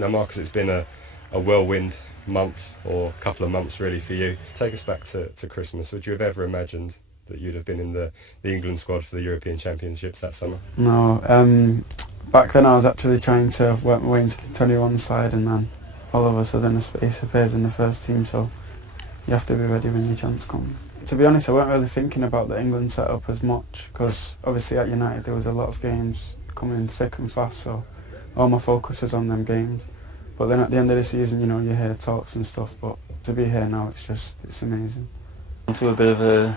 Now, Marcus, it's been a whirlwind month, or couple of months really, for you. Take us back to Christmas. Would you have ever imagined that you'd have been in the England squad for the European Championships that summer? No, back then I was actually trying to work my way into the 21 side, and then all of a sudden a space appears in the first team, so you have to be ready when your chance comes. To be honest, I weren't really thinking about the England setup as much, because obviously at United there was a lot of games coming thick and fast, so all my focus was on them games. But then at the end of the season, you know, you hear talks and stuff, but to be here now, it's amazing. Through a bit of a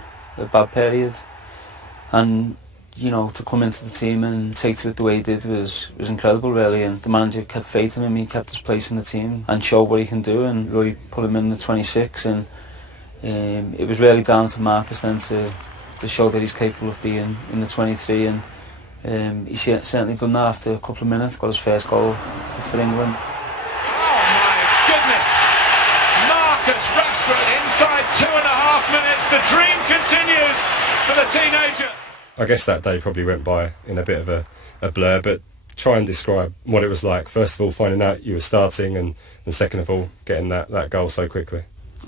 bad period, and you know, to come into the team and take to it the way he did was incredible really, and the manager kept faith in him, he kept his place in the team and showed what he can do, and really put him in the 26, and it was really down to Marcus then to show that he's capable of being in the 23, and he certainly done that after a couple of minutes, got his first goal for England. Marcus Rashford inside 2.5 minutes. The dream continues for the teenager. I guess that day probably went by in a bit of a blur, but try and describe what it was like. First of all, finding out you were starting, and second of all, getting that goal so quickly.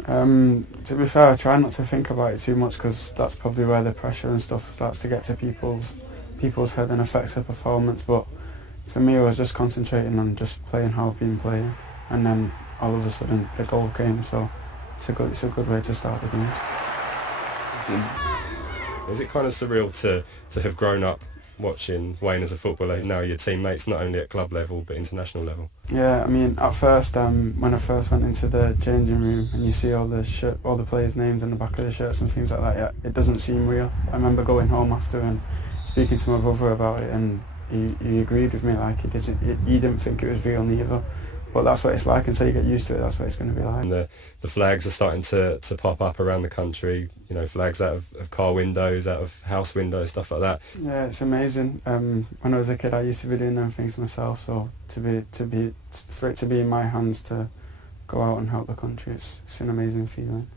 To be fair, I try not to think about it too much, because that's probably where the pressure and stuff starts to get to people's head and affects their performance. But for me, I was just concentrating on just playing how I've been playing, and then all of a sudden the goal came, so it's a good way to start the game. Is it kind of surreal to have grown up watching Wayne as a footballer, now your teammates not only at club level but international level? Yeah, I mean, at first, when I first went into the changing room and you see all the players' names on the back of the shirts and things like that, yeah, it doesn't seem real. I remember going home after and speaking to my brother about it, and he agreed with me, like he didn't think it was real neither. But that's what it's like. Until you get used to it, that's what it's going to be like. And the flags are starting to pop up around the country, you know, flags out of car windows, out of house windows, stuff like that. Yeah, it's amazing. When I was a kid, I used to be doing them things myself, so for it to be in my hands to go out and help the country, it's an amazing feeling.